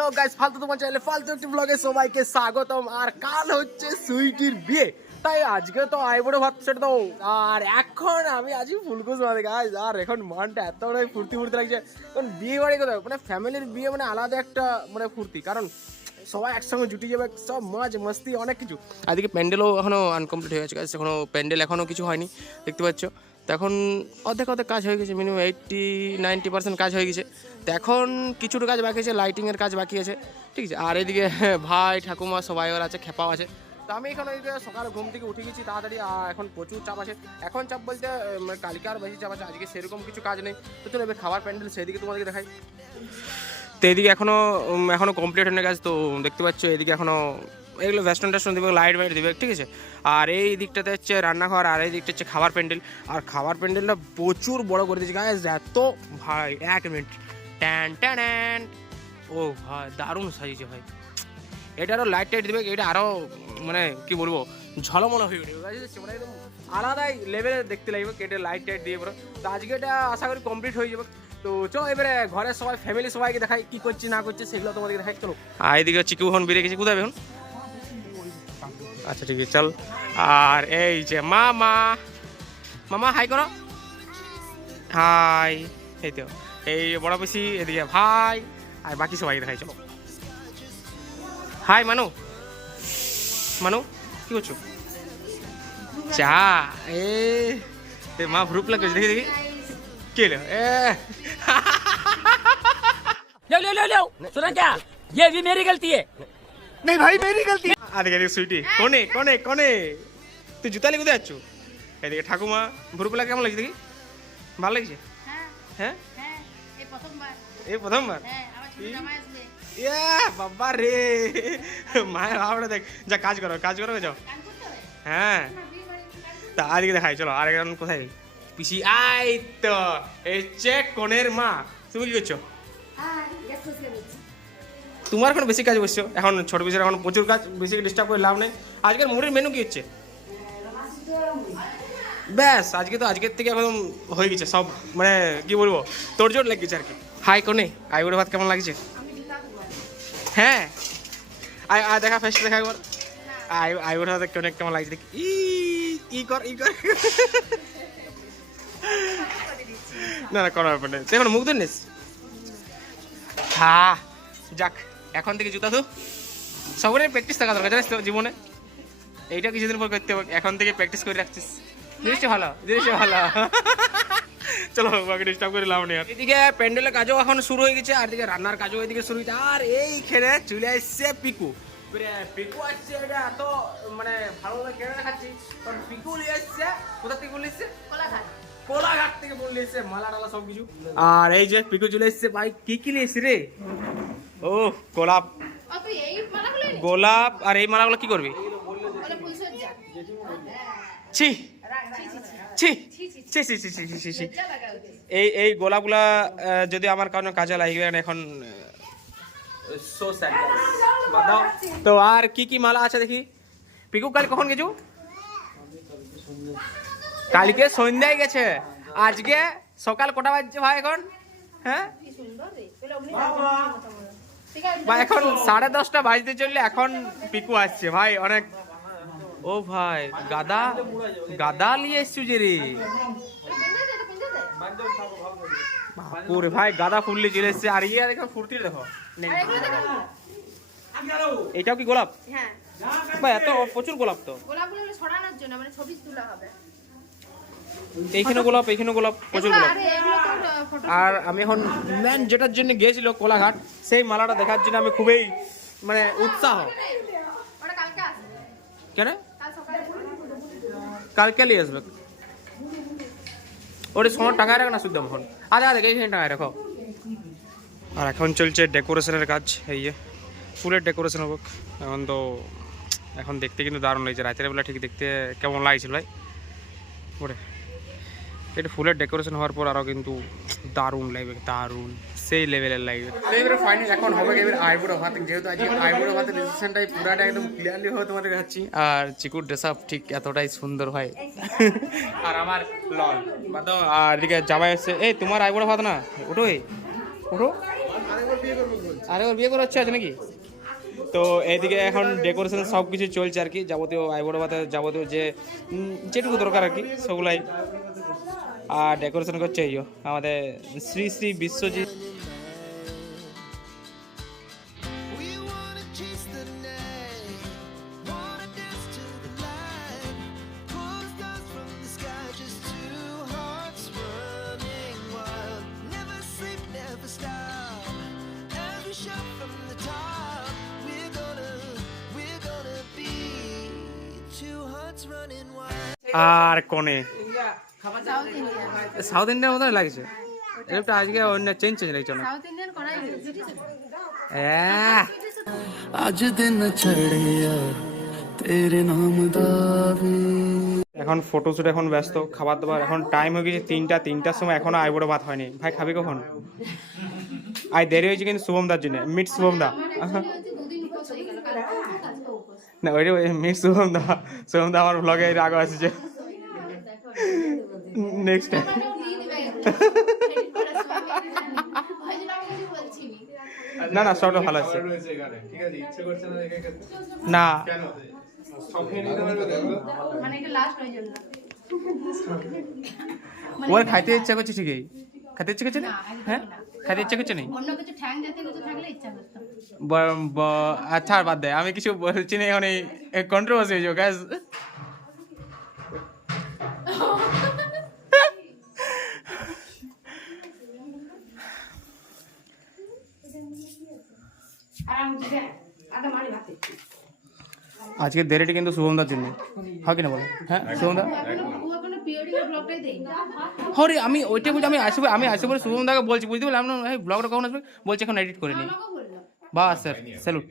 Hello guys, ফালতু তোমার চ্যানেলে ফালতু একটি ব্লগে সবাইকে স্বাগতম। আর কাল হচ্ছে সুইটির বিয়ে, তাই আজকে তো আইবুড়ো ভাত সেটা তো আর এখন আমি আজকে ফুলকুস মানে গাইস আর এখন মনটা এতটাই ফুর্তি ফুর্তি লাগছে। কারণ বিয়ে বাড়ি কোথাও মানে ফ্যামিলির বিয়ে মানে আলাদা একটা মানে ফুর্তি। কারণ সবাই একসঙ্গে জুটি যাবে, সব মজ মস্তি, অনেক কিছু। আজকে প্যান্ডেলও এখনও আনকমপ্লিট হয়ে গেছে গাইস এখনও প্যান্ডেল এখনও কিছু হয়নি, দেখতে পাচ্ছ। তো এখন অর্ধেক অর্ধেক কাজ হয়ে গেছে মিনিমাম এইটটি নাইনটি পার্সেন্ট কাজ হয়ে গেছে। তো এখন কিছুটা কাজ বাকি আছে লাইটিংয়ের কাজ বাকি আছে, ঠিক আছে? আর এদিকে ভাই, ঠাকুমা সবাই ওর আছে, খেপাও আছে। তো আমি এখন ওইদিকে সকালে ঘুম থেকে উঠে গেছি, তাড়াতাড়ি আর এখন প্রচুর চাপ আছে। এখন চাপ বলতে মানে কালকে আর বেশি চাপ আছে, আজকে সেরকম কিছু কাজ নেই। তো চলো এবার খাবার প্যান্ডেল সেদিকে তোমাদেরকে দেখাই। তো এদিকে এখনও এখনও কমপ্লিট হয়ে গেছে তো দেখতে পাচ্ছ এদিকে এখনও এগুলো ভেস্টার্ন টেস্টার্ন দিবে লাইট ফাইট দেবে, ঠিক আছে? আর এই দিকটাতে হচ্ছে রান্নাঘর, আর এই দিকটা হচ্ছে খাবার প্যান্ডেল আর খাবার প্যান্ডেলটা প্রচুর বড় করে দিয়েছে। গাছ এত ভাই, এক মিনিট ট্যান ট্যান ও ভাই, দারুণ সাজিয়েছে ভাই। এটা আরও লাইট টাইট দেবে, এটা আরও মানে কি বলব, ঝলমলো হয়ে উঠবে। আলাদাই লেভেলে দেখতে লাগবে কেটে লাইট টাইট দিয়ে পুরো। তো আজকে এটা আশা করি কমপ্লিট হয়ে যাবে। তো চলো, এবারে ঘরের সবাই ফ্যামিলি সবাইকে দেখাই কি করছি, না করছি, সেগুলো তোমাদেরকে দেখাই। চলো। আর এদিকে চিকু হন বেরিয়ে গেছে। কোথায় এখন আচ্ছা ঠিক আছে চল আর এই যে মামা মামা হাই করো হাই এই তো এই বড় বেশি এদিকে ভাই আর বাকি সবাইকে দেখাই চলো হাই মানু মানু কি করছো চা এ এ মা ভ্রুপ লাগছে দেখি দেখি কে এলো? এ लो लो लो लो सुना क्या ये भी मेरी गलती है नहीं भाई मेरी गलती আর দেখে সুইটি কোনে কোনে কোনে? তুই জুতা লিখে কোথায় যাচ্ছ? এদিকে ঠাকুমা ভ্রুপ লাগে কেমন লাগছে দেখি? ভালো লাগছে? হ্যাঁ। হ্যাঁ? হ্যাঁ এই প্রথমবার। হ্যাঁ ইয়া বাবা রে। মায়ের ভাবটা দেখ যা কাজ করো কাজ করো যাও। হ্যাঁ। তা আজকে দেখাই চলো আর একজন কোথায়? পিসি আই তো এই চেক কোনের মা। তুমি কি করছ? তোমার এখন বেশি কাজ বসছো। এখন ছোট পিসের এখন প্রচুর কাজ, বেশি ডিস্টার্ব করে লাভ নেই। আজকের মুড়ির মেনু কি হচ্ছে? ব্যাস, আজকে তো আজকের থেকে একদম হয়ে গেছে সব। মানে কি বলব, তোর জোর লেগেছে আর কি। হাই কোনে আইবুড়ো ভাত কেমন লাগছে? হ্যাঁ। আয় আয়, দেখা ফেস্ট দেখা একবার। আই আইবুড়ো ভাত কেমন কেমন লাগছে দেখি। ই ই কর ই কর। না না, কোনো ব্যাপার নেই। তুই এখন মুখ ধর নিস হ্যাঁ যাক। এখন থেকে জুতা তো সবারই প্র্যাকটিস থাকা দরকার জানিস তো জীবনে। এইটা কিছুদিন পর করতে হবে এখন থেকে প্র্যাকটিস করে রাখছিস। জিনিসটা ভালো জিনিসটা ভালো। চলো বাকি ডিস্টার্ব করে লাভ নেই আর। এদিকে প্যান্ডেলের কাজও এখন শুরু হয়ে গেছে আর এদিকে রান্নার কাজও এদিকে শুরু হয়েছে। আর এইখানে চলে আসছে পিকু। পিকু আসছে এটা এত মানে ভালো করে দেখাচ্ছি কারণ পিকু নিয়ে আসছে কোথা থেকে বলে এসছে? কোলাঘাট। কোলাঘাট থেকে এসছে মালা টালা সব কিছু আর এই যে পিকু চলে এসছে ভাই কি কি নিয়ে এসছে রে? ও গোলাপ। গোলাপ আর এই মালাগুলো কি করবি? ছি। ছি ছি ছি। ছি। ছি ছি ছি। উচিত এই এই গোলাপগুলা যদি আমার কারণে কাজে লাগবে এখন তো আর কি কি মালা আছে দেখি? পিকু কাল কখন গেছু? কালকে সন্ধ্যায় গেছে। আজকে সকাল কটা বাজছে ভাই এখন? হ্যাঁ? বা এখন সাড়ে দশটা বাজতে চললে এখন পিকু আসছে। ভাই অনেক ও ভাই গাদা গাদা নিয়ে এসছু যে রে। বাপুরে ভাই গাদা ফুললে চলে এসছে। আর ইয়ে দেখো ফুর্তি দেখো। আর এটাও কি গোলাপ? হ্যাঁ। ভাই এত প্রচুর গোলাপ তো। গোলাপগুলো ছড়ানোর জন্য মানে ছবি তোলা হবে। এইখানে গোলাপ এইখানে গোলাপ প্রচুর গোলাপ। আরে এগুলো তো ফটো আর আমি এখন ম্যান যেটার জন্য গিয়েছিল কোলাঘাট সেই মালাটা দেখার জন্য আমি খুবই মানে উৎসাহ। কেন? কাল সকালে কালকে নিয়ে আসবে। ওটা সময় টাকায় রাখো না শুদ্ধ এখন আরে আরে এইখানে টাকায় রাখো। আর এখন চলছে ডেকোরেশনের কাজ এই যে ফুলের ডেকোরেশন হোক। এখন তো এখন দেখতে কিন্তু দারুণ লাগছে। রাতের বেলা ঠিক দেখতে কেমন লাগছিল ভাই? ওরে। এটা ফুলের ডেকোরেশন হওয়ার পর আরও কিন্তু দারুণ লাগবে, দারুণ। সেই লেভেলের লাগবে। এবারে ফাইনাল এখন হবে এবার আইবুড়ো ভাত, যেহেতু আজকে আইবুড়ো ভাতের ডিসিশনটাই পুরাটা একদম ক্লিয়ারলি হবে তোমাদের কাছে। আর চিকুর ড্রেস আপ ঠিক এতটাই সুন্দর হয় আর আমার লল। আর এদিকে জামাই এসছে। এই, তোমার আইবুড়ো ভাত না? ওঠো এই। ওঠো আরে ওর বিয়ে করা হচ্ছে আজ নাকি? তো এইদিকে এখন ডেকোরেশন সব কিছু চলছে আর কি। যাবতীয় আইবড় ভাতে যাবতীয় যে যেটুকু দরকার আর কি, সেগুলাই। আর ডেকোরেশন করছে এই আমাদের শ্রী শ্রী বিশ্বজিৎ. আর কোনে সাউথ ইন্ডিয়ান মতন লাগছে। এটা আজকে অন্য চেঞ্জ চেঞ্জ লাগছে না সাউথ ইন্ডিয়ান করাই আজ দিন ছড়িয়া তেরে নাম দাবি। এখন ফটোশুট এখন ব্যস্ত খাবার দাবার এখন টাইম হয়ে গেছে তিনটা তিনটার সময় এখনও আইবুড়ো ভাত হয়নি। ভাই খাবি কখন? আই দেরি হয়েছে কিন্তু শুভম দার জন্য মিট শুভম দা না ওই মিট শুভম দা শুভম দা আমার ব্লগে আগে আসছে বলছি নি। না না সবটা ভালো আছে। না না। মানে এটা লাস্ট যাবে। ওর খাইতে ইচ্ছা করছে ঠিকই। খাইতে ইচ্ছে করছে না? হ্যাঁ? খাইতে ইচ্ছে করছে নেই? অন্য কিছু ঠ্যাং জাতীয় কিছু থাকলে ইচ্ছা করতো। ব- ব- আচ্ছা আর বাদ দে। আমি কিছু বলছি না এখন এই কন্ট্রোভার্সি হয়েছে গ্যাস আজকে দেরিটি কিন্তু শুভমদার জন্য। হয় কিনা বলো? হ্যাঁ শুভমদা? হরে, আমি ওইটা বুঝি আমি আসব আমি আসব বলে শুভমদাকে বলছি, বুঝতে পারলাম না ব্লগটা কখন আসবে? বলছি এখন এডিট করে নিই বাস স্যার স্যালুট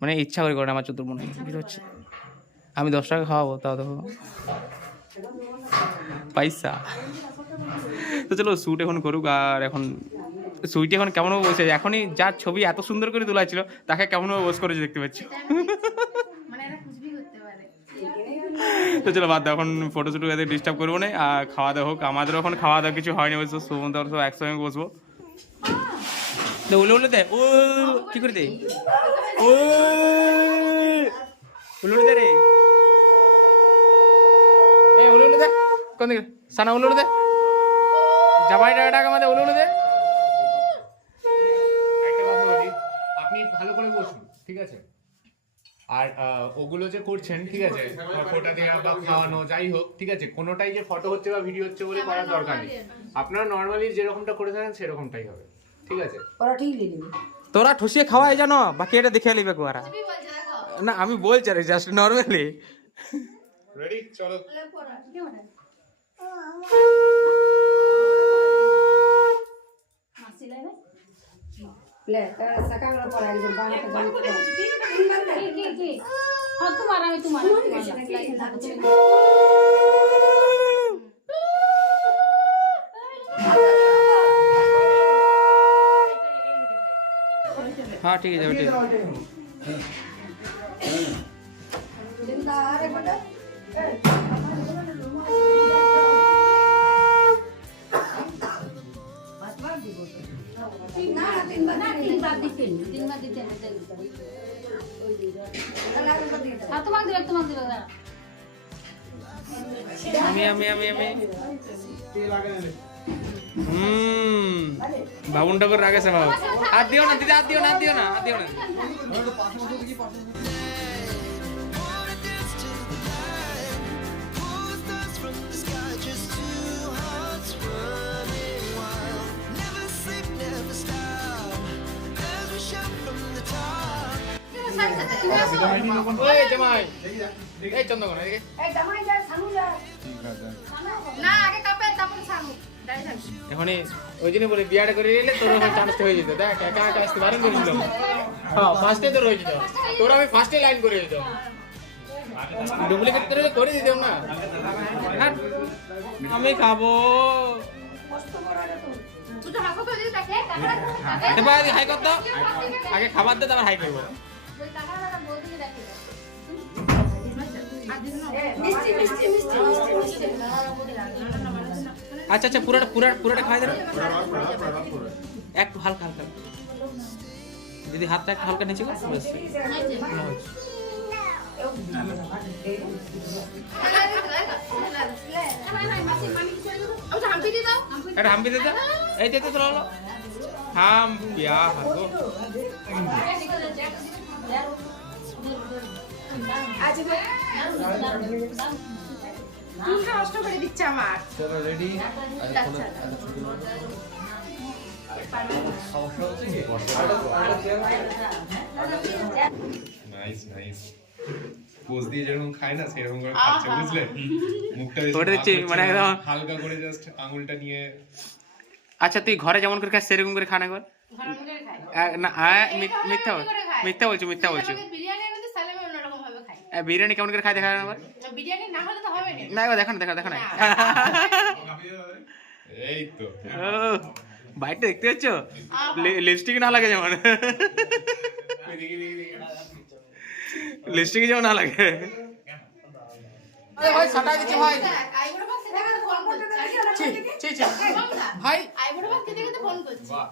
মানে ইচ্ছা করে করে, আমার চতুর মনে হচ্ছে। আমি দশ টাকা খাওয়াবো, তাও দেখো পয়সা তো চলো শ্যুট এখন করুক, আর এখন সুইটি এখন কেমন বসে এখনই যার ছবি এত সুন্দর করে তোলা ছিল, তাকে কেমন বস করেছে দেখতে পাচ্ছি। তো চলো বাদ এখন ফটো শুট এদের ডিস্টার্ব করব না। আর খাওয়া দাওয়া হোক, আমাদেরও এখন খাওয়া দাওয়া কিছু হয়নি অবশ্য সুমন্ত সব একসঙ্গে বসবো। দে উলে উলে দে। ও, কি করে দে? ও উলে উলে দে রে। কোন দিকে? সানা উলে উলে দে। জামাই, টাকা টাকা আমাদের উলে উলে দে একটা কথা বলি আপনি ভালো করে বসুন ঠিক আছে? আর ওগুলো যে করছেন ঠিক আছে ফটো দেওয়া বা খাওয়ানো যাই হোক ঠিক আছে কোনোটাই যে ফটো হচ্ছে বা ভিডিও হচ্ছে বলে করার দরকার নেই। আপনারা নর্মালি যেরকমটা করে থাকেন সেরকমটাই হবে ঠিক আছে? তোরা ঠুসিয়ে খাওয়াই জানো বাকি এটা দেখে নিবে গোয়ারা। না আমি বলছি আরে জাস্ট নর্মালি রেডি চলো। কি বলে মাসি লাগে কি কি কি হ্যাঁ তোমার আমি তোমার হ্যাঁ ঠিক আছে ঠিক আছে আমি। হুম। বাবুন ঠাকুর রাগেছে বাবু। আর দিও না দিদি আর দিও না দিও না আর দিও না। এখনই ওই জন্য বলে বিয়াটা করে নিলে তোর চান্স হয়ে যেত। দেখ একা একা আসতে বারণ করেছিল হ্যাঁ ফার্স্টে তোর হয়ে যেত। তোর আমি ফার্স্টে লাইন করে দিতাম। ডুপ্লিকেট করে করে দিতাম না। হ্যাঁ, আমি খাব। আগে খাবার দে তারপর হাই করব আচ্ছা আচ্ছা পুরোটা পুরোটা পুরোটা খাই দেন। একটু হালকা হালকা। দিদি হাতটা একটু হালকা নিচে একটা হাম্পি দে। এই দে দে তো হাম হাগো করে দিচ্ছে আমার রেডি নাইস নাইস পোজ দিয়ে যেরকম খায় না সেরকম করে খাচ্ছে বুঝলে মুখটা ওটা মানে একদম- হালকা করে জাস্ট আঙুলটা নিয়ে আচ্ছা তুই ঘরে যেমন করে খাস সেরকম করে খানা আহ, না মিথ্যা মিথ্যা বলছো মিথ্যা বলছো বিরিয়ানি এনে তো সালামে অন্যরকম ভাবে খাই আহ, বিরিয়ানি কেমন করে খাই দেখা একবার বিরিয়ানি না হলে তো হবে না না দেখো না দেখো দেখো না এই তো ও, বাইকটা দেখতে পাচ্ছ লিপস্টিক না লাগে যেমন লিপস্টিক যেমন না লাগে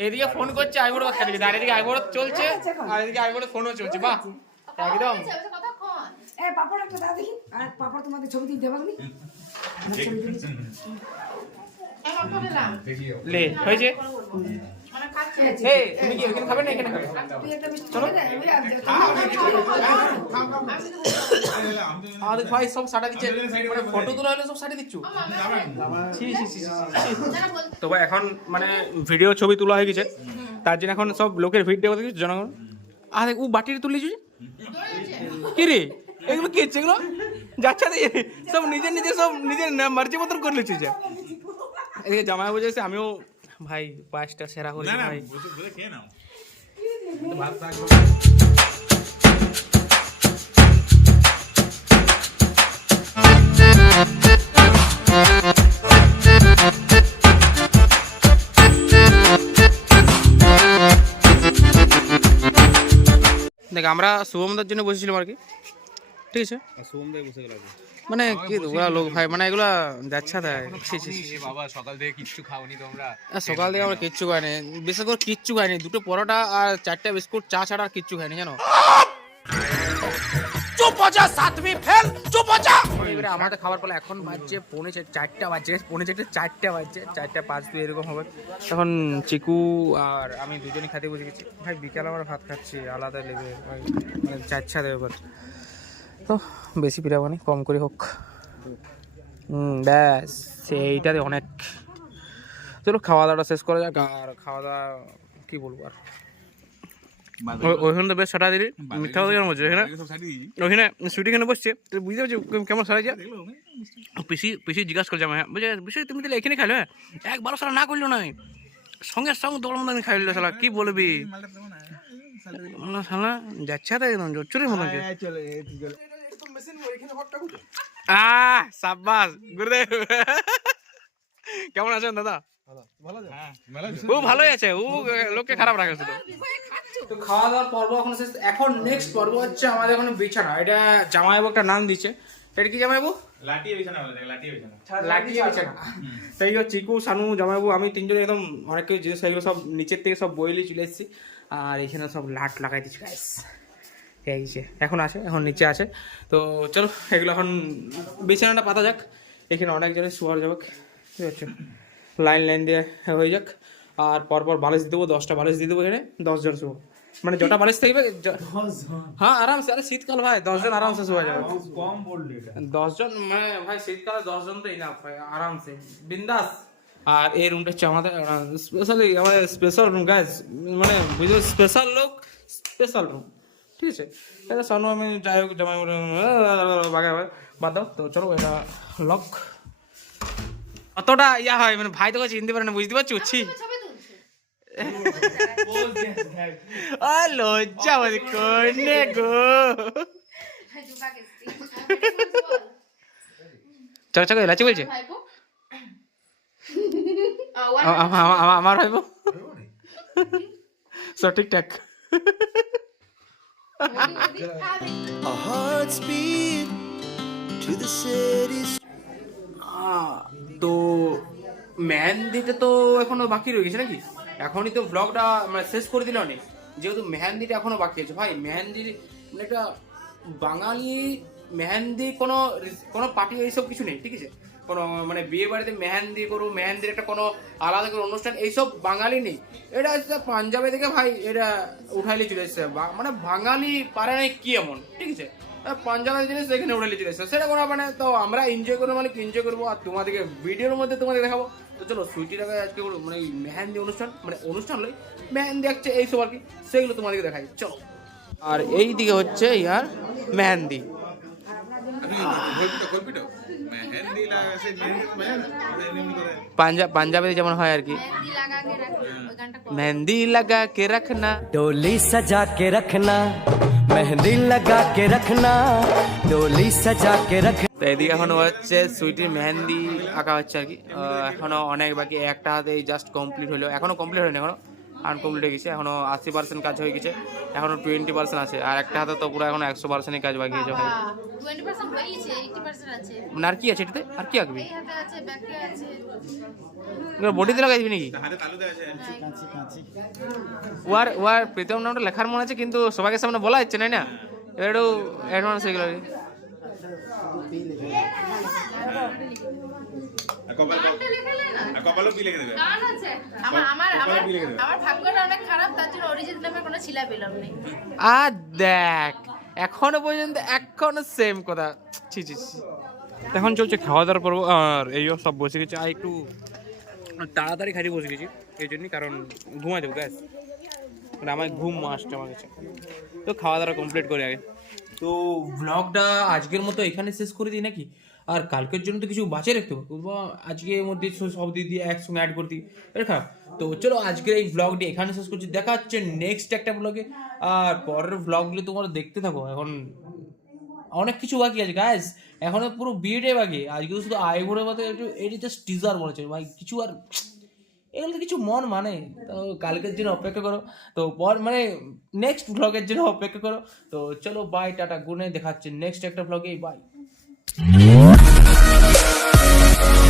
এদিকে ফোন করছে আইবুড়ো আর এদিকে আইবুড়ো চলছে আর এদিকে আইবুড়ো ফোনও চলছে বাহ একদম তুমি মানে কি এখানে খাবে না এখানে খাবে? সব সাটা দিচ্ছে। মানে ফটো তোলা হলে সব এখন মানে ভিডিও ছবি তোলা হয়ে গেছে। তার জন্য এখন সব লোকের ভিডিও দেখি জনগণ। আরে, ও বাটির তুলে দিয়েছে কি রে? এগুলো কি হচ্ছে এগুলো? যাচ্ছে দিয়ে সব নিজের নিজের সব নিজের মার্জি মতন করে লিখছে যা। এদিকে জামাই বুঝেছে আমিও ভাই পাঁচটা সেরা করি ভাই। দেখ আমরা শুভমদার জন্য বসেছিলাম আর কি। ঠিক আছে। মানে কি ওরা লোক ভাই মানে এগুলা যাচ্ছা ছি। বাবা সকাল থেকে কিচ্ছু খাওনি তোমরা। সকাল থেকে আমরা কিচ্ছু খাইনি। বিশেষ করে কিচ্ছু খাইনি। দুটো পরোটা আর চারটা বিস্কুট চা ছাড়া আর কিচ্ছু খাইনি জানো? চুপ হজা সাতমি ফেল চুপ হজা এবারে আমাদের খাবার পরে এখন বাজছে পৌনে চার- চারটা বাজছে পৌনে চারটে চারটা বাজছে চারটা পাঁচ দুই এরকম হবে। তখন চিকু আর আমি দুজনে খেতে বসে গেছি। ভাই বিকাল আমার ভাত খাচ্ছি আলাদা লেগে ভাই মানে চাচ্ছা দেবে এবার তো বেশি পিড়াবো না কম করে হোক। ব্যাস সেইটাতে অনেক। চলো খাওয়া দাওয়াটা শেষ করা যাক আর খাওয়া দাওয়া কি বলব আর? ওইখানে তো বেশ সাটা দিলি। মিথ্যা কথা কেন বলছো ওইখানে ওইখানে সুইটি এখানে বসছে তো বুঝতে পারছি কেমন সারা যায়? পিসি পিসি জিজ্ঞাসা করছে আমায় বুঝে বিষয় তুমি তাহলে এখানে খাইলে? হ্যাঁ একবারও সারা না করল না সঙ্গে সঙ্গে দৌড় মতন খাইলো সালা কি বলবি? সালা যাচ্ছে তাই একদম জোচ্চুরের মতন আহ সাব্বাস গুরুদেব। কেমন আছেন দাদা? ও ভালোই আছে। ও লোককে খারাপ রাখে শুধু তো খাওয়া দাওয়ার পর্ব এখন শেষ। এখন নেক্সট পর্ব হচ্ছে আমাদের এখন বিছানা। এটা জামাইবাবু একটা নাম দিচ্ছে এটা কি জামাইবাবু? বিছানা হচ্ছে চিকু সানু জামাইবাবু আমি তিনজন একদম অনেক কিছু জিনিস সব নিচের থেকে সব বইলে চলে এসেছি। আর এখানে সব লাট লাগাই দিচ্ছি গাইস এই যে, এখন আছে, এখন নিচে আছে। তো চলো, এগুলো এখন বিছানাটা পাতা যাক। এখানে অনেক জনের শোয়ার যাক ঠিক আছে? লাইন লাইন দিয়ে হয়ে যাক। আর পরপর বালিশ দিয়ে দেবো, দশটা বালিশ দিয়ে দেবো এখানে দশজন শোবো। মানে যটা বালিশ থাকবে হ্যাঁ আরামসে, আরে শীতকাল ভাই দশজন আরামসে শোয়া যাবে। দশজন মানে ভাই, শীতকালে দশজন তো ইনাফ ভাই, আরামসে। বিন্দাস। আর এই রুমটা হচ্ছে আমাদের স্পেশালি আমাদের স্পেশাল রুম গাইজ মানে বুঝলো স্পেশাল লোক স্পেশাল রুম ঠিক আছে? এটা সামনে আমি যাই হোক জামাই বাগা বাদ দাও তো চলো এটা লক অতটা ইয়া হয় মানে ভাই তোকে চিনতে পারে না বুঝতে পারছি? ছি। ছবি লজ্জা বলে কোনে গো। দুবাকে চক চক লাচি বলছে। আমার ভাইব সব ঠিকঠাক Our hearts beat to the city আহ, তো ম্যান দিতে তো এখনও বাকি রয়ে গেছে নাকি? এখনই তো ব্লগটা মানে শেষ করে দিল অনেক। যেহেতু মেহেন্দিটা এখনও বাকি আছে। ভাই মেহেন্দির মানে একটা বাঙালি মেহেন্দি কোনো কোনো পার্টি এইসব কিছু নেই ঠিক আছে? কোনো মানে বিয়ে বাড়িতে মেহেন্দি করো, মেহেন্দির একটা কোনো আলাদা করে অনুষ্ঠান, এইসব বাঙালি নেই। এটা হচ্ছে পাঞ্জাবে থেকে ভাই, এটা উঠাইলে চলে এসছে। মানে বাঙালি পারে না কি এমন, ঠিক আছে? পাঞ্জাবের জিনিস এখানে উঠাইলে চলে এসছে। সেটা কোনো মানে তো আমরা এনজয় করব মানে এনজয় করব? আর তোমাদেরকে ভিডিওর মধ্যে তোমাদের দেখাবো। তো চলো সুইটিটাকে আজকে মানে মেহেন্দি অনুষ্ঠান মানে অনুষ্ঠান নয়, মেহেন্দি আছে এইসব আর কি সেগুলো তোমাদেরকে দেখাই। চলো। আর এই দিকে হচ্ছে ইয়ার মেহেন্দি। পাঞ্জাবে যেমন হয় আর কি। মেহেন্দি লাগা কে রাখনা? ডোলি সাজা কে রাখনা? মেহেন্দি লাগা কে রাখনা? ডোলি সাজা কে রাখ এদিকে এখন হচ্ছে সুইটি মেহেন্দি আঁকা হচ্ছে আর কি। এখনও অনেক বাকি একটা হাতে জাস্ট কমপ্লিট হলো এখনও কমপ্লিট হয়নি এখনও। আনকমপ্লিট হয়ে গেছে। এখনও আশি পার্সেন্ট কাজ হয়ে গেছে। এখনও টোয়েন্টি পার্সেন্ট আছে। আর একটা হাতে তো পুরো এখনও একশো পার্সেন্টই কাজ বাকি আছে ভাই। মানে আর কি আছে এটাতে? আর কি আঁকবি? এই হাতে আছে ব্যাকে আছে। বডিতে লাগাই দিবি নাকি? ওয়ার ওয়ার প্রীতম নামটা লেখার মনে আছে কিন্তু সবাইকে সামনে বলা যাচ্ছে না না? এবার একটু অ্যাডভান্স হয়ে গেল আর কি। গানটা লেখালে না গান আছে আমার আমার আমার আমার ভাগ্যটা অনেক খারাপ তার জন্য অরিজিৎ নামে কোনো ছিলা পেলাম না আর দেখ এখনও পর্যন্ত এখনও সেম কথা। ছি ছি ছি। এখন চলছে খাওয়া দাওয়ার পর্ব আর এই সব বসে গেছে। আর একটু তাড়াতাড়ি খালি বসে গেছি এই জন্যই কারণ ঘুমাই দেবো গ্যাস মানে আমার ঘুম আসছে আমার কাছে। তো খাওয়া দাওয়া কমপ্লিট করে আগে। তো ব্লগটা আজকের মতো এখানে শেষ করে দিই নাকি? আর কালকের জন্য তো কিছু বাঁচিয়ে রাখতে হবে। আজকের মধ্যে সব- দিয়ে দিয়ে একসঙ্গে অ্যাড করে দিই। খারাপ। তো চলো, আজকের এই ব্লগটি এখানে শেষ করছি। দেখা হচ্ছে নেক্সট একটা ব্লগে আর পরের ব্লগগুলো তোমরা দেখতে থাকো। এখন অনেক কিছু বাকি আছে গাইস এখনও পুরো বিয়েটাই বাকি। আজকে শুধু আইবুড়ের মতো একটু এটি জাস্ট টিজার বলেছে ভাই, কিছু আর এগুলো কিছু মন মানে। তো কালকের জন্য অপেক্ষা করো। তো পর মানে নেক্সট ব্লগের জন্য অপেক্ষা করো। তো চলো বাই টাটা গুনে দেখাচ্ছে নেক্সট একটা ব্লগে বাই